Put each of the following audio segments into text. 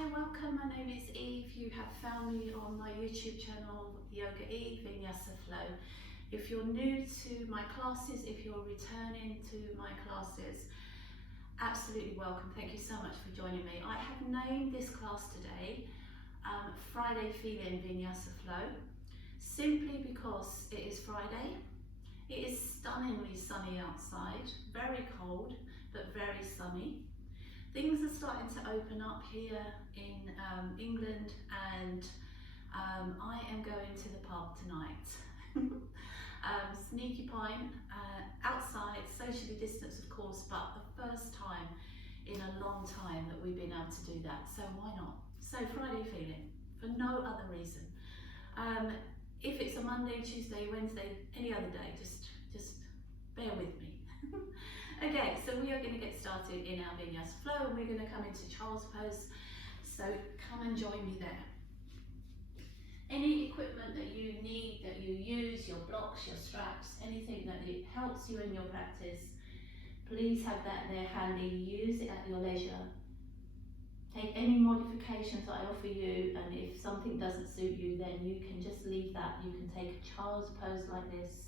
Hi, welcome. My name is Eve. You have found me on my YouTube channel, Yoga Eve Vinyasa Flow. If you're new to my classes, if you're returning to my classes, absolutely welcome. Thank you so much for joining me. I have named this class today Friday Feeling Vinyasa Flow, simply because it is Friday. It is stunningly sunny outside, very cold, but very sunny. Things are starting to open up here in England, and I am going to the pub tonight. Sneaky pint, outside, socially distanced of course, but the first time in a long time that we've been able to do that, so why not? So Friday feeling, for no other reason. If it's a Monday, Tuesday, Wednesday, any other day, just bear with me. Okay, so we are going to get started in our Vinyasa flow, and we're going to come into Child's Pose, so come and join me there. Any equipment that you need, that you use, your blocks, your straps, anything that it helps you in your practice, please have that there handy. Use it at your leisure. Take any modifications that I offer you, and if something doesn't suit you, then you can just leave that. You can take a child's pose like this.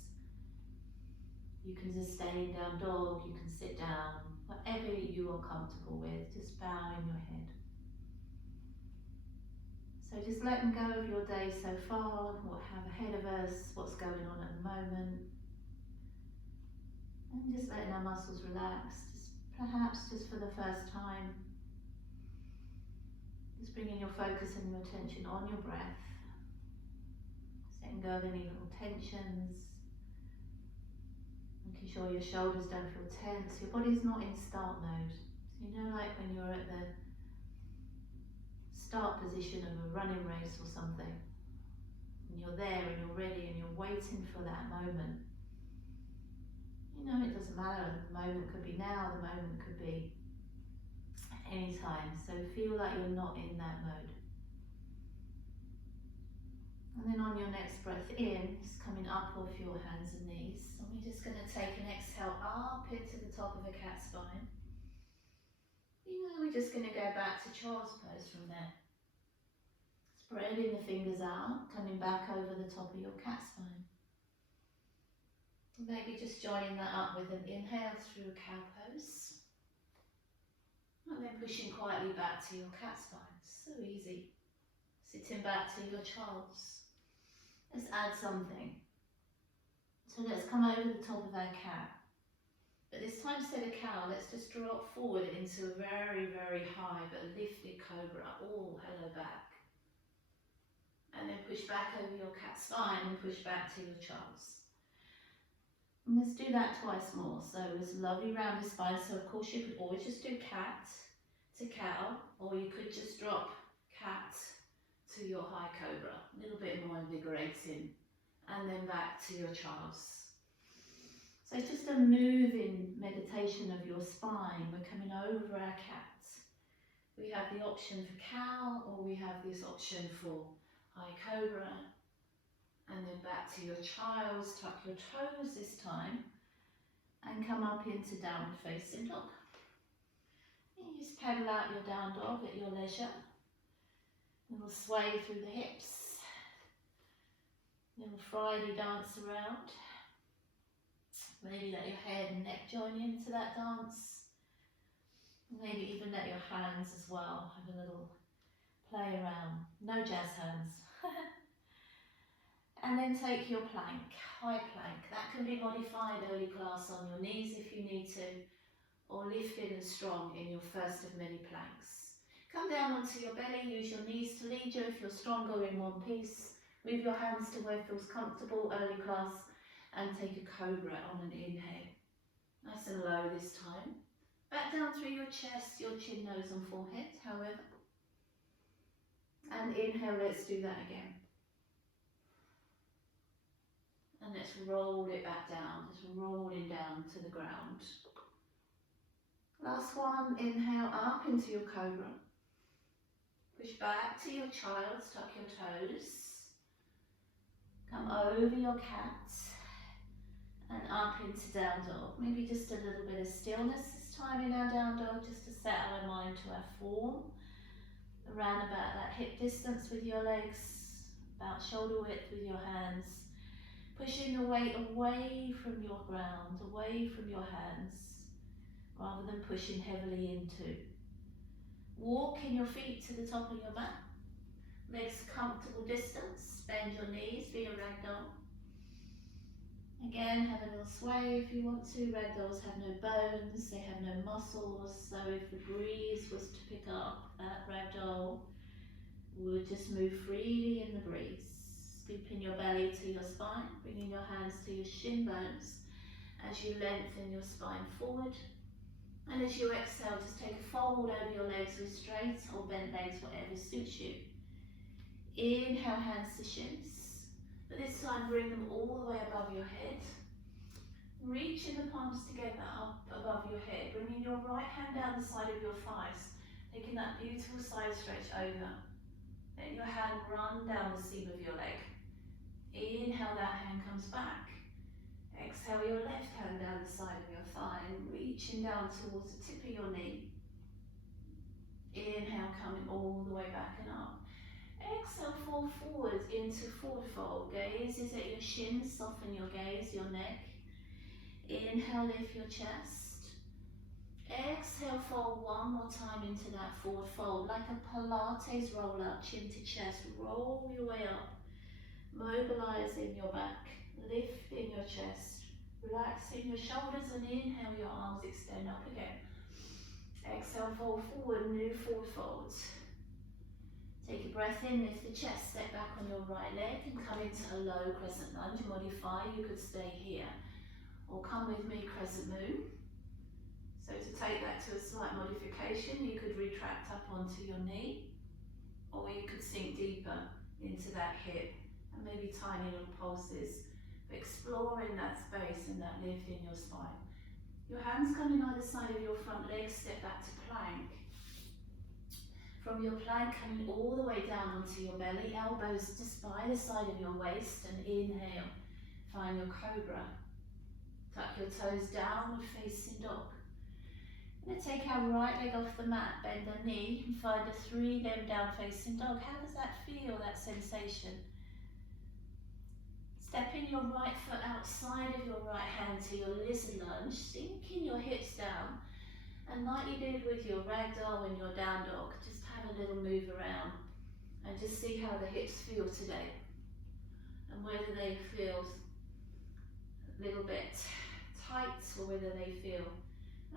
You can just stay in down dog, you can sit down, whatever you are comfortable with, just bow in your head. So just letting go of your day so far, what we have ahead of us, what's going on at the moment. And just letting our muscles relax, perhaps just for the first time. Just bringing your focus and your attention on your breath. Letting go of any little tensions. Making sure your shoulders don't feel tense, your body's not in start mode. So you know, like when you're at the start position of a running race or something, and you're there and you're ready and you're waiting for that moment. You know, it doesn't matter, the moment could be now, the moment could be any time, so feel like you're not in that mode. And then on your next breath in, just coming up off your hands and knees, and we're just going to take an exhale up into the top of a cat spine. You know, we're just going to go back to child's pose from there. Spreading the fingers out, coming back over the top of your cat spine. Maybe just joining that up with an inhale through cow pose. And then pushing quietly back to your cat spine. So easy. Sitting back to your child's. Let's add something. So let's come over the top of our cat. But this time, instead of cow, let's just drop forward into a very, very high but lifted cobra. Oh, hello back. And then push back over your cat spine and push back to your child's. And let's do that twice more. So it's lovely rounded spine. So of course you could always just do cat to cow, or you could just drop cat to your high cobra, a little bit more invigorating, and then back to your child's. So it's just a moving meditation of your spine. We're coming over our cat. We have the option for cow, or we have this option for high cobra, and then back to your child's. Tuck your toes this time, and come up into downward facing dog. You just pedal out your down dog at your leisure. Little sway through the hips, little Friday dance around. Maybe let your head and neck join into that dance. Maybe even let your hands as well have a little play around. No jazz hands. And then take your plank, high plank. That can be modified early class on your knees if you need to, or lifted and strong in your first of many planks. Come down onto your belly, use your knees to lead you if you're stronger in one piece. Move your hands to where it feels comfortable, early class, and take a cobra on an inhale. Nice and low this time. Back down through your chest, your chin, nose and forehead, however. And inhale, let's do that again. And let's roll it back down, just rolling down to the ground. Last one, inhale up into your cobra. Push back to your child's, tuck your toes. Come over your cat and up into down dog. Maybe just a little bit of stillness this time in our down dog, just to settle our mind to our form. around about that hip distance with your legs, about shoulder width with your hands, pushing the weight away from your ground, away from your hands, rather than pushing heavily into. Walking your feet to the top of your mat, legs comfortable distance, bend your knees, be a ragdoll. Again, have a little sway if you want to. Ragdolls have no bones, they have no muscles, so if the breeze was to pick up, that ragdoll would just move freely in the breeze. Scooping your belly to your spine, bringing your hands to your shin bones as you lengthen your spine forward. And as you exhale, just take a fold over your legs with straight or bent legs, whatever suits you. Inhale, hands to shins. But this time bring them all the way above your head. Reaching the palms together up above your head, bringing your right hand down the side of your thighs, taking that beautiful side stretch over. Let your hand run down the seam of your leg. Inhale, that hand comes back. Exhale your left hand down the side of your thigh and reaching down towards the tip of your knee. Inhale, coming all the way back and up. Exhale, fall forward into forward fold. Gaze is at your shins, soften your gaze, your neck. Inhale, lift your chest. Exhale, fold one more time into that forward fold, like a Pilates roll up, chin to chest. Roll your way up, mobilizing your back, lifting your chest, relaxing your shoulders, and inhale, your arms extend up again. Exhale, fold forward, new forward fold. Take a breath in, lift the chest, step back on your right leg and come into a low crescent lunge. Modify, you could stay here or come with me, crescent moon. So to take that to a slight modification, you could retract up onto your knee, or you could sink deeper into that hip and maybe tiny little pulses, exploring that space and that lift in your spine. Your hands come in either side of your front leg, step back to plank. From your plank, coming all the way down onto your belly, elbows just by the side of your waist, and inhale, find your cobra. Tuck your toes downward facing dog. I'm going to take our right leg off the mat, bend the knee, and find a 3 limb down facing dog. How does that feel, that sensation? Stepping your right foot outside of your right hand to your lizard lunge, sinking your hips down, and like you did with your ragdoll and your down dog, just have a little move around and just see how the hips feel today and whether they feel a little bit tight or whether they feel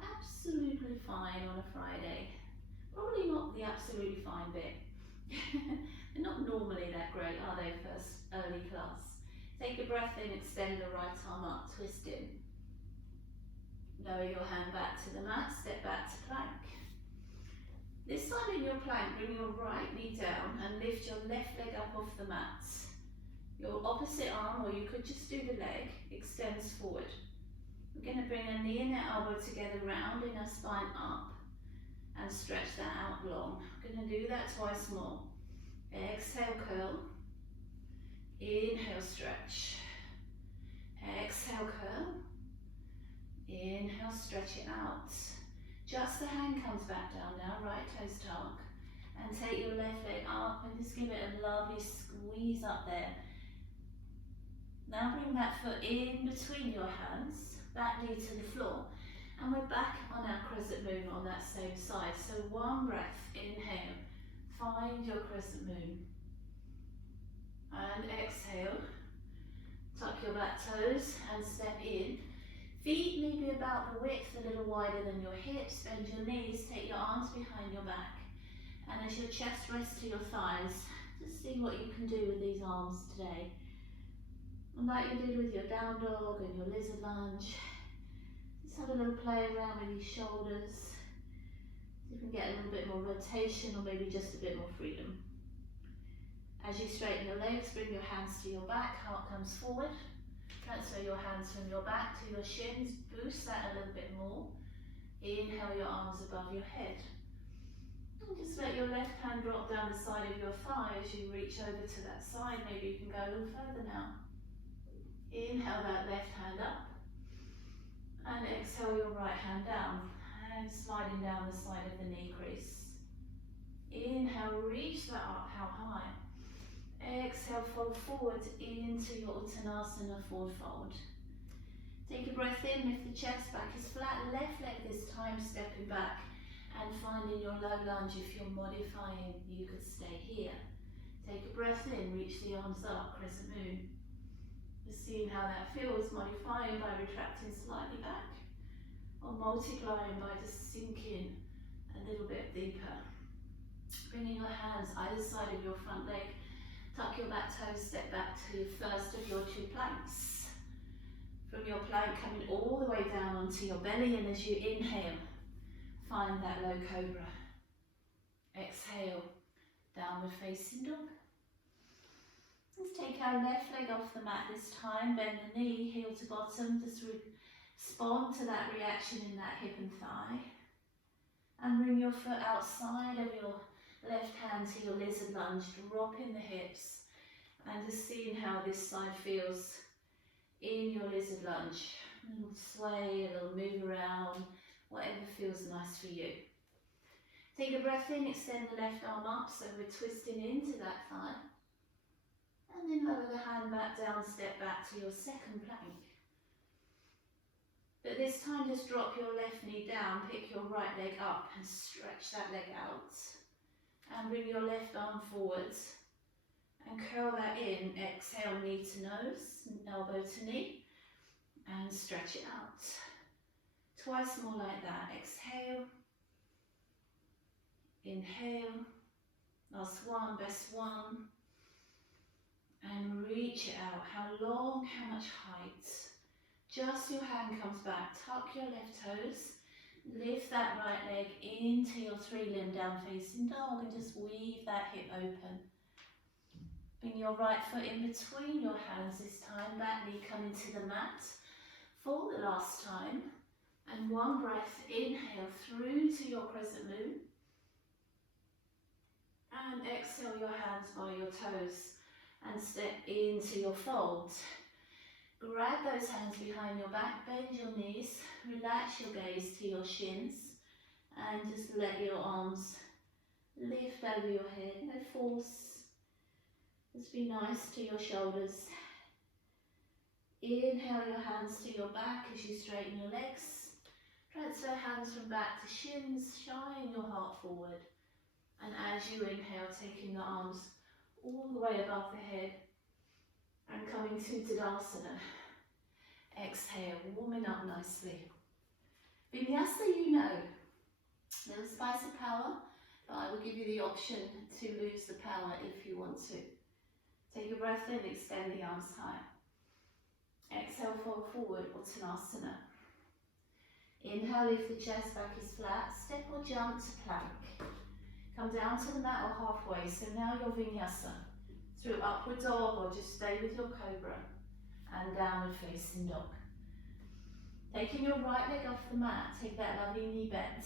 absolutely fine on a Friday. Probably not the absolutely fine bit. They're not normally that great, are they, first early class? Take a breath in, extend the right arm up, twist in. Lower your hand back to the mat, step back to plank. This time in your plank, bring your right knee down and lift your left leg up off the mat. Your opposite arm, or you could just do the leg, extends forward. We're going to bring a knee and an elbow together, rounding our spine up and stretch that out long. We're going to do that twice more. Exhale, curl. Inhale, stretch. Exhale, curl. Inhale, stretch it out. Just the hand comes back down now, right toes tuck. And take your left leg up and just give it a lovely squeeze up there. Now bring that foot in between your hands, back knee to the floor. And we're back on our crescent moon on that same side. So one breath, inhale, find your crescent moon. And exhale, tuck your back toes and step in. Feet maybe about the width, a little wider than your hips. Bend your knees, take your arms behind your back. And as your chest rests to your thighs, just see what you can do with these arms today. And like you did with your down dog and your lizard lunge, just have a little play around with your shoulders. See if you can get a little bit more rotation or maybe just a bit more freedom. As you straighten your legs, bring your hands to your back, heart comes forward. Transfer your hands from your back to your shins, boost that a little bit more. Inhale your arms above your head. And just let your left hand drop down the side of your thigh as you reach over to that side. Maybe you can go a little further now. Inhale that left hand up. And exhale your right hand down. And sliding down the side of the knee crease. Inhale, reach that up, how high. Exhale, fold forward into your Uttanasana forward fold. Take a breath in, lift the chest back as flat, left leg this time stepping back and finding your low lunge. If you're modifying, you could stay here. Take a breath in, reach the arms up, crescent moon. Just seeing how that feels, modifying by retracting slightly back, or multiplying by just sinking a little bit deeper. Bringing your hands either side of your front leg, tuck your back toes, step back to your first of your two planks. From your plank, coming all the way down onto your belly, and as you inhale, find that low cobra. Exhale, downward facing dog. Let's take our left leg off the mat this time, bend the knee, heel to bottom, just respond to that reaction in that hip and thigh. And bring your foot outside of your left hand to your lizard lunge, dropping the hips, and just seeing how this side feels in your lizard lunge. A little sway, a little move around, whatever feels nice for you. Take a breath in, extend the left arm up, so we're twisting into that thigh. And then lower the hand back down, step back to your second plank. But this time just drop your left knee down, pick your right leg up and stretch that leg out. And bring your left arm forwards and curl that in. Exhale, knee to nose, elbow to knee, and stretch it out. Twice more like that. Exhale, inhale, last one, best one. And reach it out. How long, how much height? Just your hand comes back. Tuck your left toes. Lift that right leg into your three limb down facing dog and just weave that hip open. Bring your right foot in between your hands this time. Back knee coming to the mat for the last time. And one breath, inhale through to your crescent moon. And exhale your hands by your toes. And step into your fold. Grab those hands behind your back, bend your knees, relax your gaze to your shins, and just let your arms lift over your head. No force. Just be nice to your shoulders. Inhale your hands to your back as you straighten your legs. Transfer hands from back to shins, shine your heart forward. And as you inhale, taking the arms all the way above the head and coming to Tadasana. Exhale, warming up nicely. Vinyasa, you know, little spice of power, but I will give you the option to lose the power if you want to. Take a breath in, extend the arms high. Exhale, fold forward, Uttanasana. Inhale, lift the chest back is flat, step or jump to plank. Come down to the mat or halfway, so now your Vinyasa. Through upward dog or just stay with your cobra. And downward facing dog. Taking your right leg off the mat, take that lovely knee bend.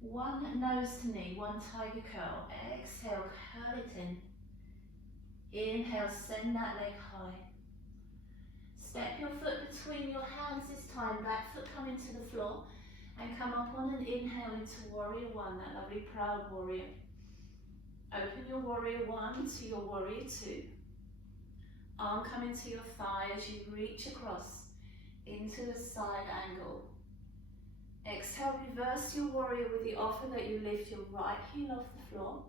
One nose to knee, one tiger curl. Exhale, curl it in. Inhale, send that leg high. Step your foot between your hands this time, back foot coming to the floor. And come up on an inhale into warrior one, that lovely proud warrior. Open your warrior one to your warrior two. Arm coming to your thigh as you reach across into the side angle. Exhale, reverse your warrior with the offer that you lift your right heel off the floor.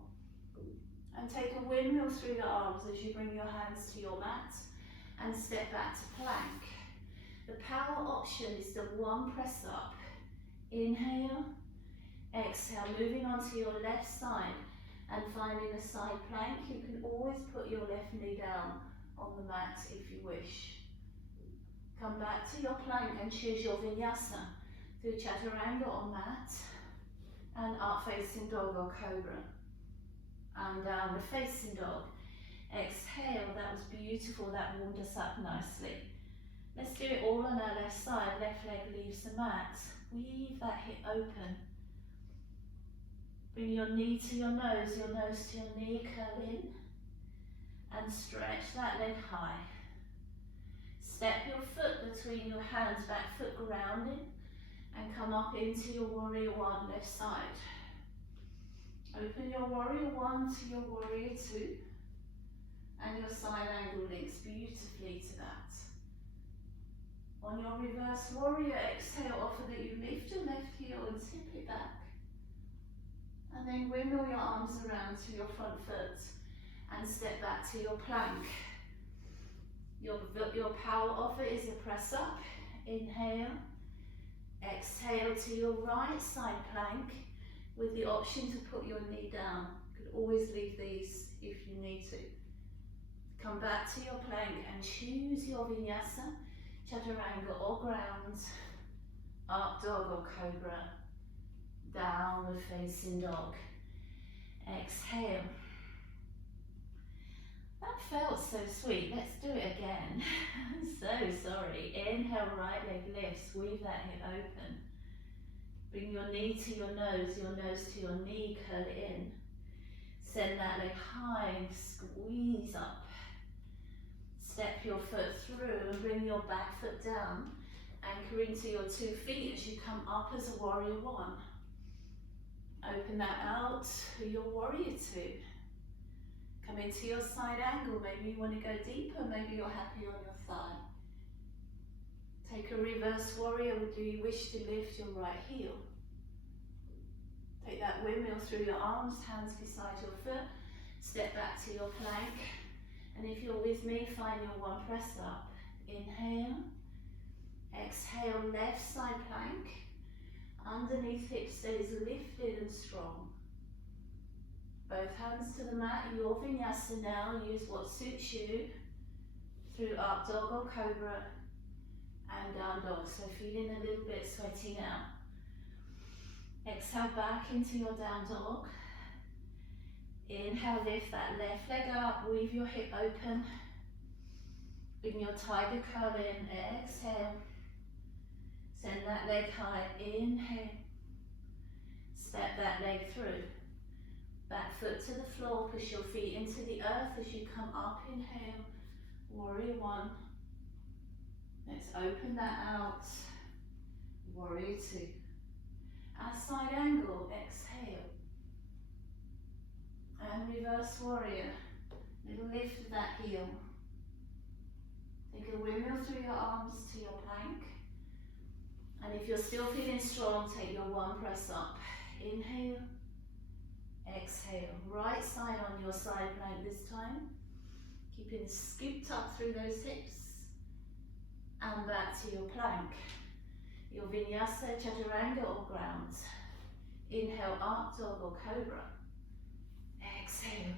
And take a windmill through your arms as you bring your hands to your mat and step back to plank. The power option is the one press up. Inhale, exhale, moving onto your left side and finding a side plank. You can always put your left knee down on the mat if you wish. Come back to your plank and choose your Vinyasa through Chaturanga or mat and up facing dog or cobra. And downward facing dog. Exhale, that was beautiful, that warmed us up nicely. Let's do it all on our left side, left leg leaves the mat. Weave that hip open. Bring your knee to your nose to your knee, curl in. And stretch that leg high. Step your foot between your hands, back foot grounding. And come up into your warrior one, left side. Open your warrior one to your warrior two, and your side angle links beautifully to that. On your reverse warrior, exhale, offer that you lift your left heel and tip it back. And then windmill your arms around to your front foot and step back to your plank. Your power offer is a press up. Inhale. Exhale to your right side plank with the option to put your knee down. You could always leave these if you need to. Come back to your plank and choose your vinyasa, chaturanga or ground, up dog or cobra, downward facing dog. Exhale. That felt so sweet. Let's do it again. I'm so sorry. Inhale, right leg lifts, weave that hip open. Bring your knee to your nose to your knee, curl it in. Send that leg high and squeeze up. Step your foot through and bring your back foot down. Anchor into your 2 feet as you come up as a warrior one. Open that out to your warrior two. Come into your side angle. Maybe you want to go deeper, maybe you're happy on your thigh. Take a reverse warrior. Do you wish to lift your right heel? Take that windmill through your arms, hands beside your foot. Step back to your plank. And if you're with me, find your one press up. Inhale. Exhale, left side plank. Underneath hip stays lifted and strong. Both hands to the mat. Your vinyasa now. Use what suits you. Through up dog or cobra and down dog. So feeling a little bit sweaty now. Exhale back into your down dog. Inhale, lift that left leg up, weave your hip open. Bring your tiger curl in, exhale. Send that leg high, inhale. Step that leg through. Back foot to the floor, push your feet into the earth as you come up, inhale. Warrior one. Let's open that out. Warrior two. At side angle, exhale. And reverse warrior. Little lift of that heel. Take a windmill through your arms to your plank. And if you're still feeling strong, take your one press up. Inhale. Exhale. Right side on your side plank this time. Keeping scooped up through those hips. And back to your plank. Your vinyasa, chaturanga or ground. Inhale, up dog or cobra. Exhale.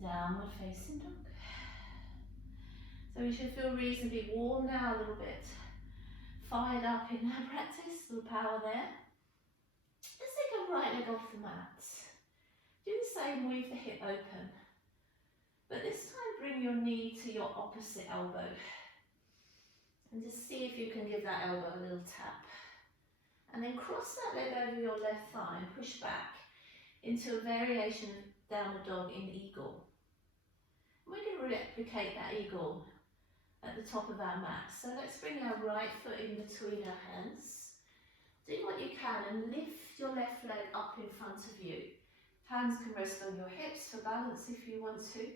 Downward facing dog. So we should feel reasonably warm now, a little bit fired up in our practice, a little power there. Let's take a right leg off the mat. Do the same, weave the hip open. But this time bring your knee to your opposite elbow. And just see if you can give that elbow a little tap. And then cross that leg over your left thigh and push back into a variation of downward dog in eagle. We're going to replicate that eagle at the top of our mat. So let's bring our right foot in between our hands. Do what you can and lift your left leg up in front of you. Hands can rest on your hips for balance if you want to.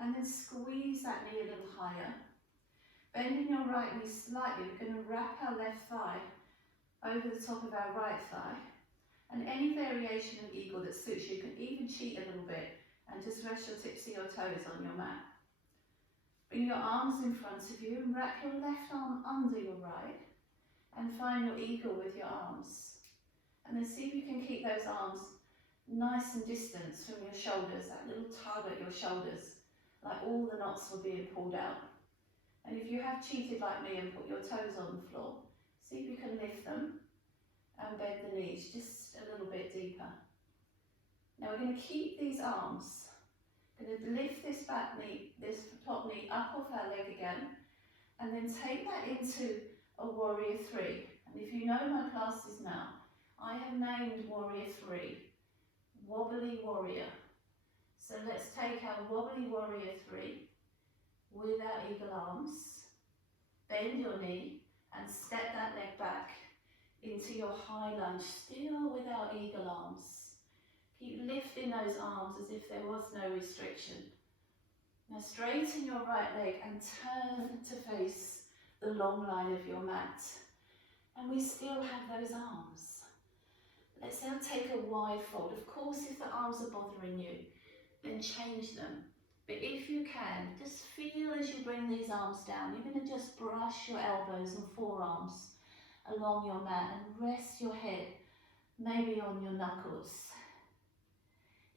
And then squeeze that knee a little higher. Bending your right knee slightly, we're going to wrap our left thigh over the top of our right thigh. And any variation of eagle that suits you, can even cheat a little bit and just rest your tips of your toes on your mat. Bring your arms in front of you and wrap your left arm under your right and find your eagle with your arms. And then see if you can keep those arms nice and distant from your shoulders, that little tug at your shoulders, like all the knots were being pulled out. And if you have cheated like me and put your toes on the floor, see if you can lift them and bend the knees just a little bit deeper. Now we're going to keep these arms. Going to lift this back knee, this top knee up off our leg again, and then take that into a warrior three. And if you know my classes now, I have named warrior three, wobbly warrior. So let's take our wobbly warrior three with our eagle arms, bend your knee and step that leg back into your high lunge, still with our eagle arms. lifting those arms as if there was no restriction. Now straighten your right leg and turn to face the long line of your mat. And we still have those arms. Let's now take a wide fold. Of course, if the arms are bothering you, then change them. But if you can, just feel as you bring these arms down, you're going to just brush your elbows and forearms along your mat and rest your head maybe on your knuckles.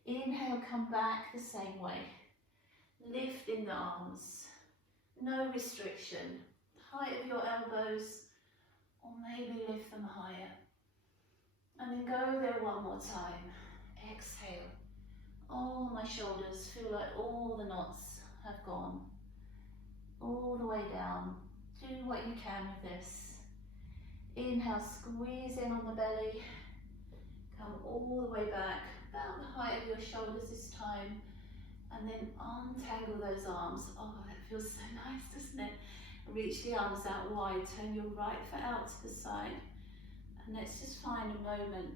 Inhale, come back the same way. Lifting the arms, no restriction. Height of your elbows, or maybe lift them higher. And then go there one more time. Exhale. Oh, my shoulders feel like all the knots have gone. All the way down. Do what you can with this. Inhale, squeeze in on the belly. Come all the way back, about the height of your shoulders this time. And then untangle those arms. Oh, that feels so nice, doesn't it? Reach the arms out wide, turn your right foot out to the side. And let's just find a moment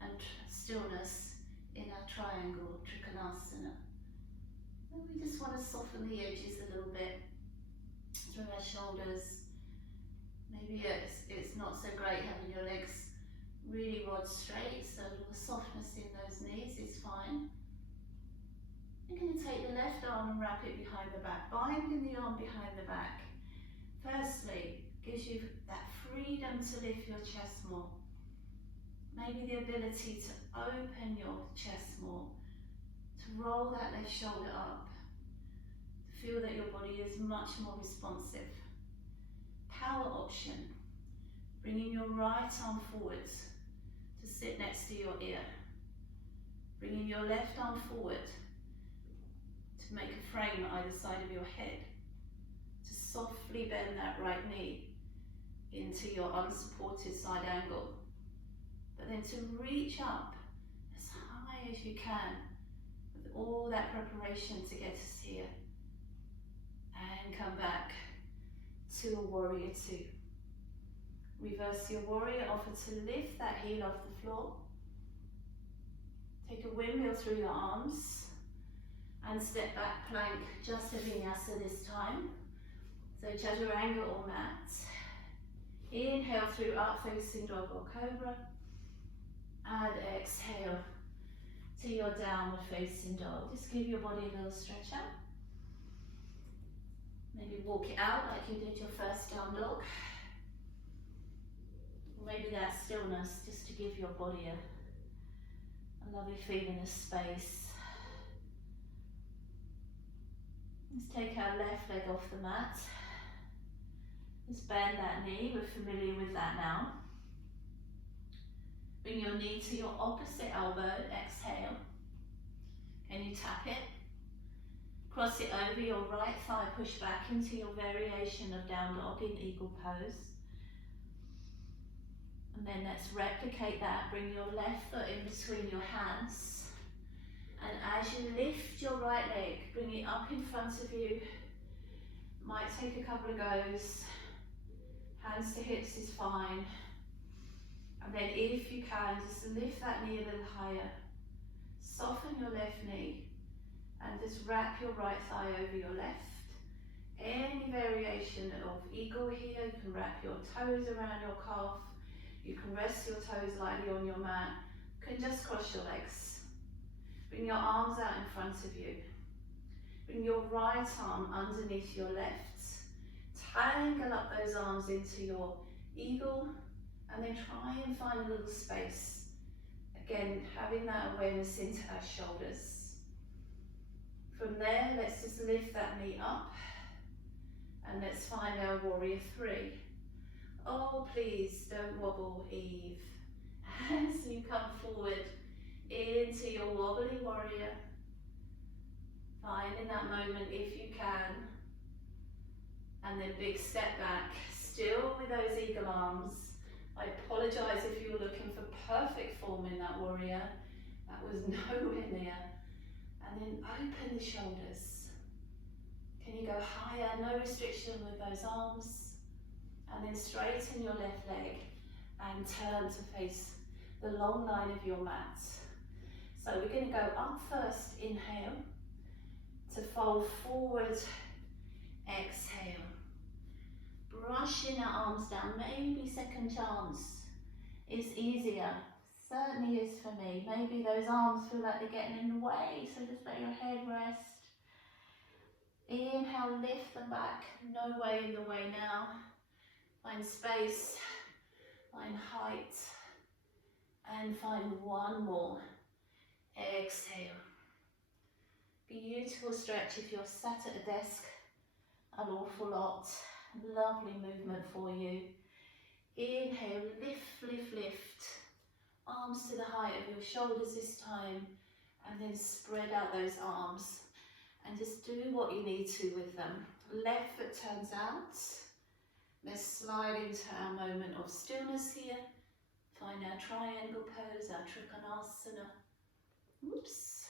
and stillness in our triangle, Trikonasana. And we just want to soften the edges a little bit through our shoulders. Maybe it's not so great having your legs really rod straight, so a little softness in those knees is fine. You're going to take the left arm and wrap it behind the back, binding the arm behind the back. Firstly, gives you that freedom to lift your chest more. Maybe the ability to open your chest more, to roll that left shoulder up, to feel that your body is much more responsive. Power option, bringing your right arm forwards to sit next to your ear. Bringing your left arm forward to make a frame at either side of your head. To softly bend that right knee into your unsupported side angle. But then to reach up as high as you can with all that preparation to get us here. And come back to a warrior two. Reverse your warrior, offer to lift that heel off the floor. Take a windmill through your arms and step back plank, just a vinyasa this time. So chaturanga or mat. Inhale through up facing dog or cobra. And exhale to your downward facing dog. Just give your body a little stretch out. Maybe walk it out like you did your first down dog. Or maybe that stillness, just to give your body a lovely feeling of space. Let's take our left leg off the mat. Just bend that knee, we're familiar with that now. Bring your knee to your opposite elbow, exhale. Can you tap it? Cross it over your right thigh, push back into your variation of down dog in eagle pose. And then let's replicate that. Bring your left foot in between your hands. And as you lift your right leg, bring it up in front of you. Might take a couple of goes. Hands to hips is fine. And then if you can, just lift that knee a little higher. Soften your left knee. And just wrap your right thigh over your left. Any variation of eagle here, you can wrap your toes around your calf. You can rest your toes lightly on your mat. You can just cross your legs. Bring your arms out in front of you. Bring your right arm underneath your left. Tangle up those arms into your eagle. And then try and find a little space. Again, having that awareness into our shoulders. From there, let's just lift that knee up. And let's find our warrior three. Oh, please don't wobble, Eve. As you come forward into your wobbly warrior. Find in that moment if you can. And then big step back, still with those eagle arms. I apologise if you were looking for perfect form in that warrior. That was nowhere near. And then open the shoulders. Can you go higher? No restriction with those arms. And then straighten your left leg and turn to face the long line of your mat. So we're going to go up first, inhale, to fold forward, exhale. Brushing our arms down, maybe second chance is easier. Certainly is for me. Maybe those arms feel like they're getting in the way, so just let your head rest. Inhale, lift them back, no way in the way now. Find space, find height, and find one more. Exhale. Beautiful stretch if you're sat at a desk, an awful lot. Lovely movement for you. Inhale, lift, lift, lift. Arms to the height of your shoulders this time, and then spread out those arms. And just do what you need to with them. Left foot turns out. Let's slide into our moment of stillness here. Find our triangle pose, our Trikonasana. Oops.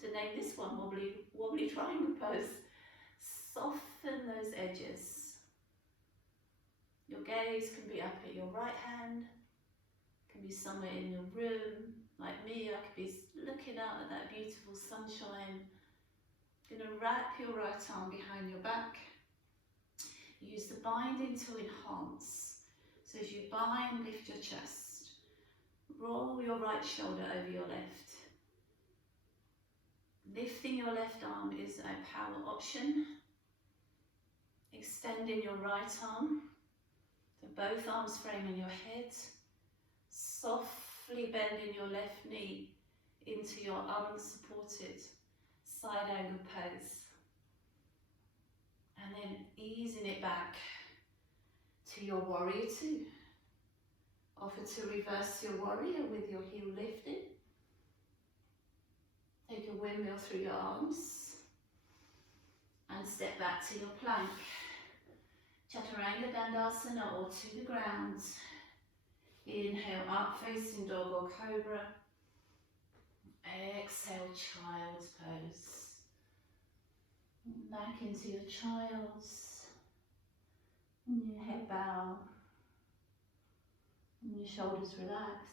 To name this one wobbly triangle pose. Soften those edges. Your gaze can be up at your right hand, can be somewhere in your room. Like me, I could be looking out at that beautiful sunshine. You're going to wrap your right arm behind your back. Use the binding to enhance. So as you bind, lift your chest. Roll your right shoulder over your left. Lifting your left arm is a power option. Extending your right arm. So both arms framing your head. Softly bending your left knee into your unsupported side angle pose. And then easing it back to your warrior two. Offer to reverse your warrior with your heel lifted. Take a windmill through your arms. And step back to your plank. Chaturanga Dandasana or to the ground. Inhale, up facing dog or cobra. Exhale, child's pose. Back into your child's. And your head bow. And your shoulders relax.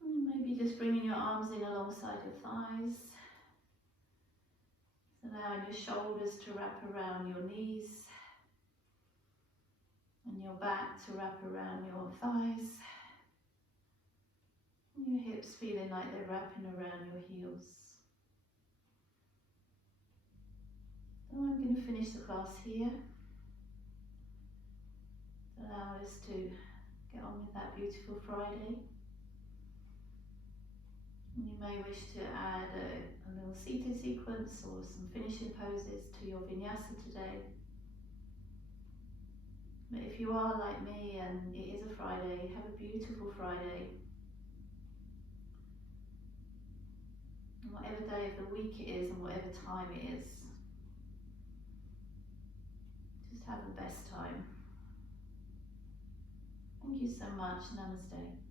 And maybe just bringing your arms in alongside your thighs. Allowing your shoulders to wrap around your knees. And your back to wrap around your thighs. And your hips feeling like they're wrapping around your heels. So I'm going to finish the class here. Allow us to get on with that beautiful Friday. And you may wish to add a little seated sequence or some finishing poses to your vinyasa today. But if you are like me and it is a Friday, have a beautiful Friday. And whatever day of the week it is and whatever time it is, just have the best time. Thank you so much. Namaste.